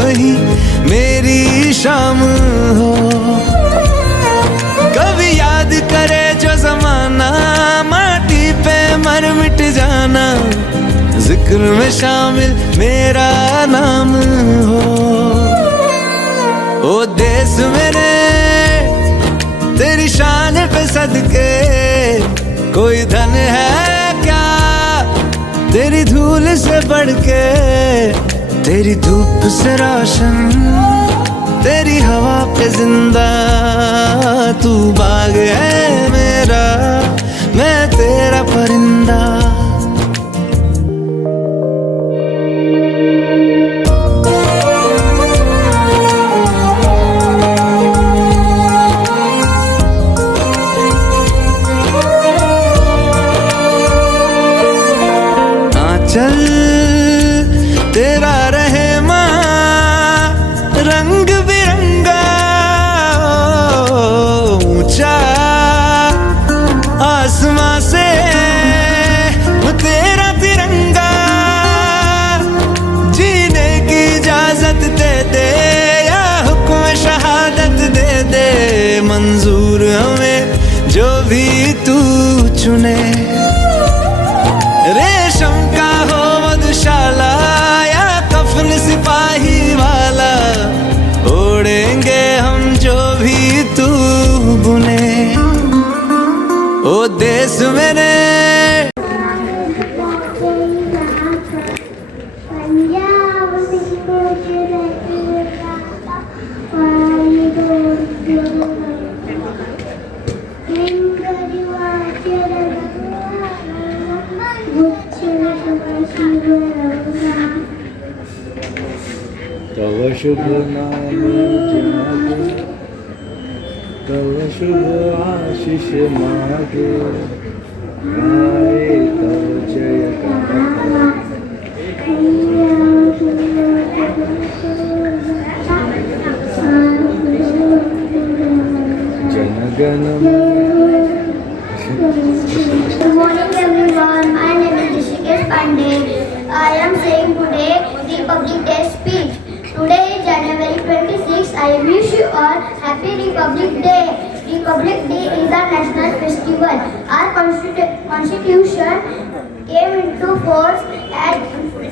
वही मेरी शाम हो। कभी याद करे जो जमाना, माटी पे मर मिट जाना, जिक्र में शामिल मेरा नाम हो। ओ देश मेरे तेरी शान पे सदके, कोई धन है क्या तेरी धूल से बढ़ के, तेरी धूप से रोशन, तेरी हवा पे जिंदा, तू बाग है मेरा, मैं तेरा परिंदा। चल तेरा रहे माँ रंग बिरंगा, ऊंचा आसमां से तेरा तिरंगा, जीने की इजाजत दे दे या हुक्म शहादत दे दे, मंजूर हमें जो भी तू चुने। रेशम का हो मधुशाला या कफन सिपाही वाला, ओढ़ेंगे हम जो भी तू बुने। ओ देश मेरे तव शुभ नाम जागे, तव शुभ आशीष मागे, गाए तव जय गाथा। जनगण Good morning everyone, my name is Rishikesh Pandey. I am saying today Republic Day speech. Today is January 26. I wish you all Happy Republic Day. Republic Day is our national festival. Our constitution came into force at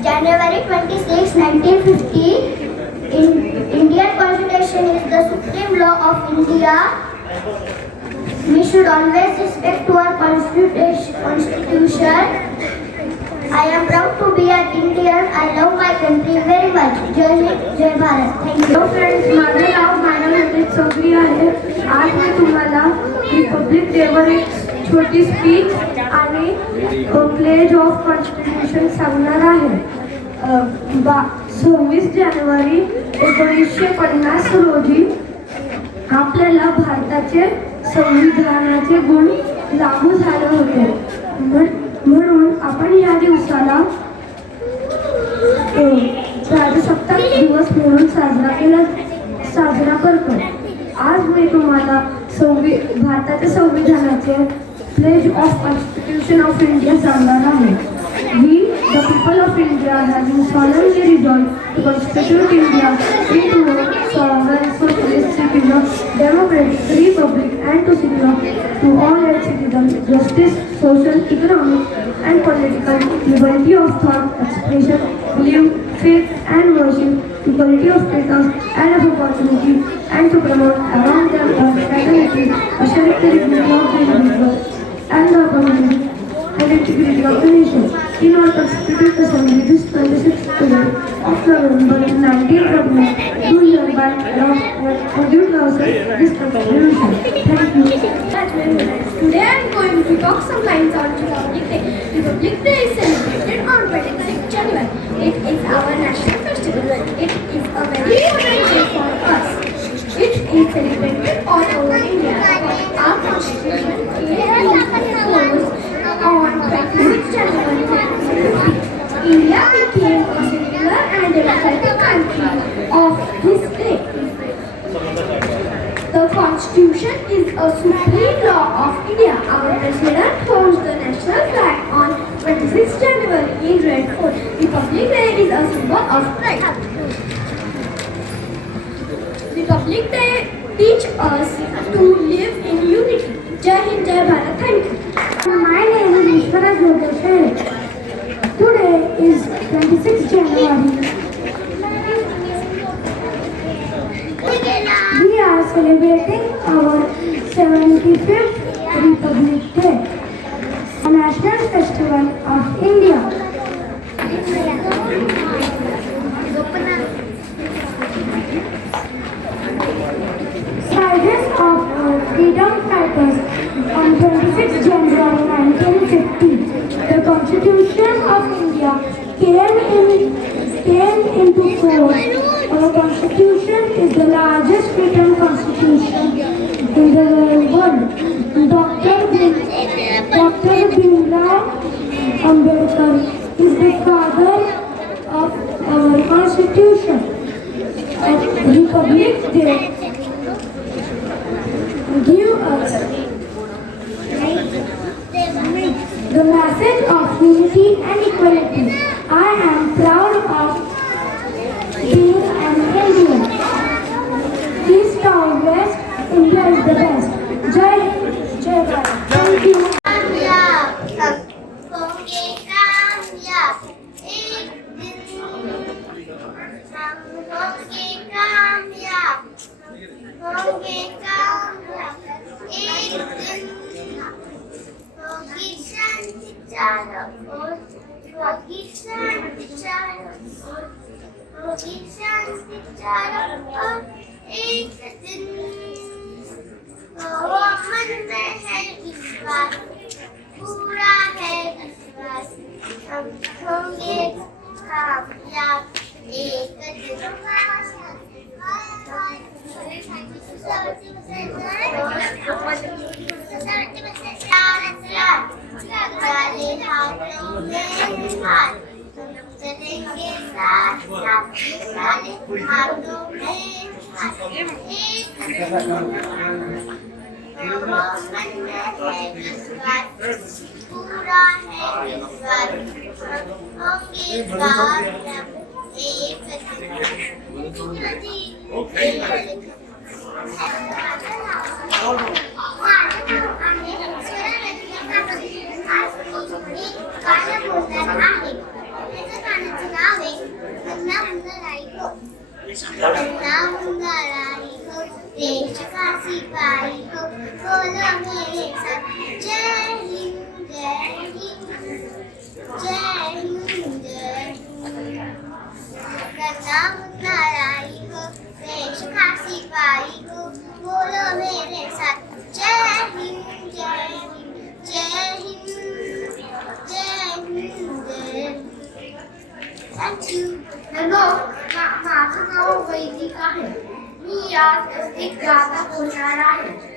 January 26, 1950. Indian constitution is the supreme law of India. We should always respect to our constitution. I am proud to be an Indian. I love my country very much. Jai Hind, Jai Bharat. Thank you. Hello friends, माझं नाव मानव चौधरी आहे. आज मी तुम्हाला रिपब्लिक डेवर एक छोटी स्पीच आणि pledge of constitution सांगणार आहे. 26 जानेवारी 1950 रोजी आपल्याला भारताचे संविधानाचे गुण लागू झाले होते. म्हणून आपण या दिवसाला प्रजासत्ताक दिवस म्हणून साजरा करतो. आज मी तुम्हाला भारताच्या संविधानाचे pledge of constitution of India सांगणार आहे. We, the people of India, having solemnly resolved to constitute India into a sovereign socialist citizen, democratic republic, and to secure to all its citizens justice, social, economic, and political liberty of thought, expression, belief, faith, and worship, equality of status and of opportunity, and to promote around them a fraternity, a shared dignity of the individual and the community, and integrity of the nation. In our constituted assembly, this 26th day of November 1939, do hereby adopt and give ourselves this constitution. Thank you. Today I am going to talk some lines on Republic Day. Republic Day is celebrated on 26th January. It is our national festival. It is a very important day for us. It is celebrated all over India. Our constitution came into force on 26th January 1950. India became a secular and democratic country of this day. The Constitution is a supreme law of India. Our President holds the national flag on 26th January in red fort. Republic Day is a symbol of pride. national festival of India. Silence of our freedom fighters on 26 January 1950. The Constitution of India came into force. Our Constitution is the largest written constitution in the world. Dr. Bhimrao Ambedkar is the father of our Constitution. At Republic Day, give us the message of unity and equality. I am proud of being an Indian. East or West, India is the best. Jai Hind, Jai Bharat. Thank you. कामयाब सब होंगे कामयाब एक दिन हम होंगे कामयाब एक दिन होगी शांति चारों ओर होगी शांति चारों ओर एक दिन वो मन में है विश्वास पूरा है विश्वास हम होंगे कामयाब एक दिन वाले हाथों में हाथ चलेंगे साथ साथ वाले हाथों में हाथ एक पूरा है विश्वास होंगे कामयाब एक देश का सिपाही हो बोलो मेरे साथ जय हिंद जय हिंद जय हिंद करना लड़ाई हो देश का सिपाही हो बोलो मेरे साथ जय हिंद जय हिंद जय हिंद जय हिंद थैंक यू हेलो माझं नाव वैदिका आहे मी आज एक गाता बोलणार आहे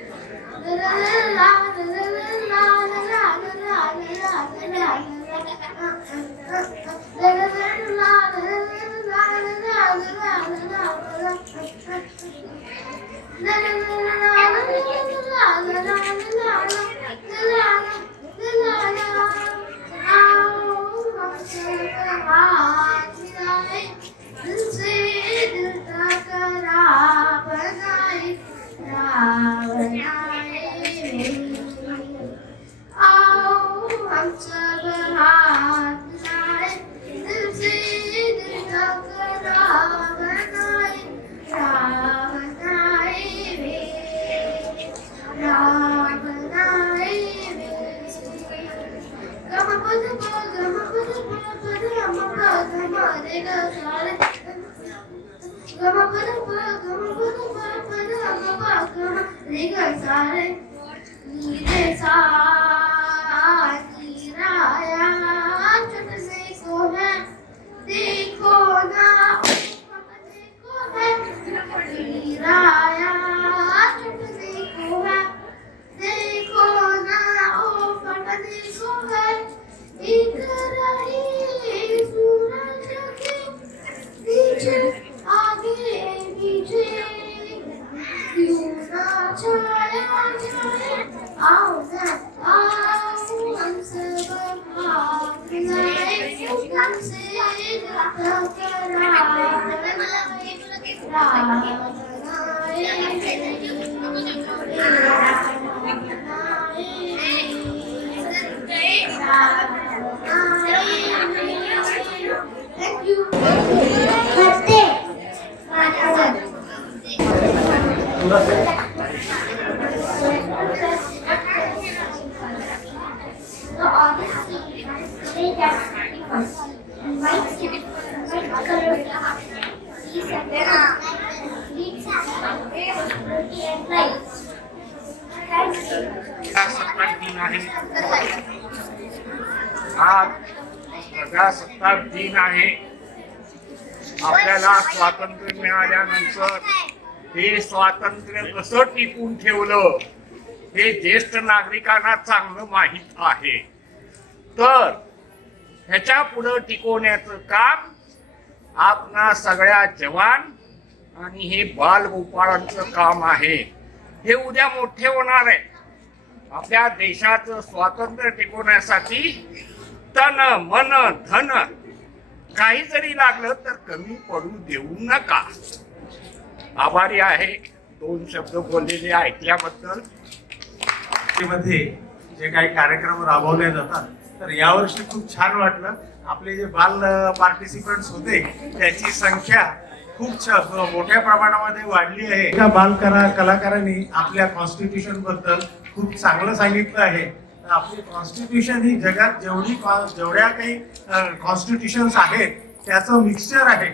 प्रजासत्ताक दिन आहे. आज प्रजासत्ताक दिन आहे. आपल्याला स्वातंत्र्य मिळाल्यानंतर हे स्वातंत्र्य कसं टिकून ठेवलं हे ज्येष्ठ नागरिकांना चांगलं माहीत आहे. तर ह्याच्या पुढं टिकवण्याचं काम आपणा सगळ्या जवान आणि हे बालगोपाळांचं काम आहे. हे उद्या मोठे होणार आहे. आपल्या देशाचं स्वातंत्र्य टिकवण्यासाठी तन मन धन काही जरी लागलं तर कमी पडू देऊ नका. आभारी आहे 2 शब्द बोललेले ऐकल्याबद्दल. मध्ये जे काही कार्यक्रम राबवले जातात तर यावर्षी खूप छान वाटलं. आपले जे बाल पार्टिसिपंट्स होते त्याची संख्या खूप मोठ्या प्रमाणामध्ये वाढली आहे. एका कलाकारांनी आपल्या कॉन्स्टिट्यूशन बद्दल खूप चांगलं सांगितलं आहे. आपली कॉन्स्टिट्यूशन ही जगात जेवढ्या काही कॉन्स्टिट्यूशन्स आहेत त्याचं मिक्सचर आहे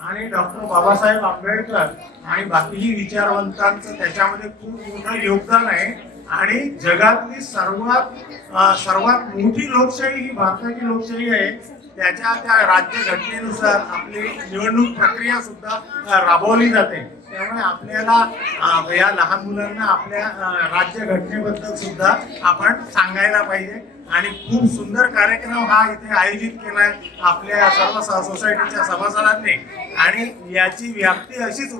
आणि डॉक्टर बाबासाहेब आंबेडकर आणि बाकीही विचारवंतांचं त्याच्यामध्ये खूप मोठं योगदान आहे. आणि जगातली सर्वात मोठी लोकशाही ही भारताची लोकशाही आहे. त्या राज्यघटनेनुसार आपली निवडणूक प्रक्रिया सुद्धा राबवली जाते. त्यामुळे आपल्याला या लहान मुलांना आपल्या राज्यघटनेबद्दल सुद्धा आपण सांगायला पाहिजे. आणि खूप सुंदर कार्यक्रम हा इथे आयोजित केलाय आपल्या सर्व सोसायटीच्या सभासदांनी आणि याची व्याप्ती अशीच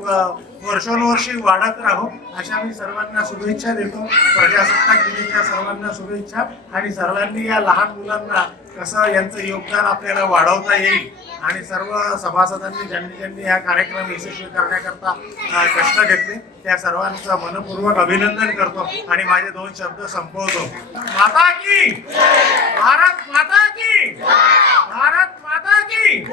वर्षानुवर्षे वाढत राहो अशा मी सर्वांना शुभेच्छा देतो. प्रजासत्ताक दिनाच्या सर्वांना शुभेच्छा. आणि सर्वांनी या लहान मुलांना कसं यांचं योगदान आपल्याला वाढवता येईल आणि सर्व सभासदांनी ज्यांनी या कार्यक्रम यशस्वी करण्याकरता कष्ट घेतले त्या सर्वांचं मनपूर्वक अभिनंदन करतो आणि माझे 2 शब्द संपवतो. माता की भारत माता की भारत माता की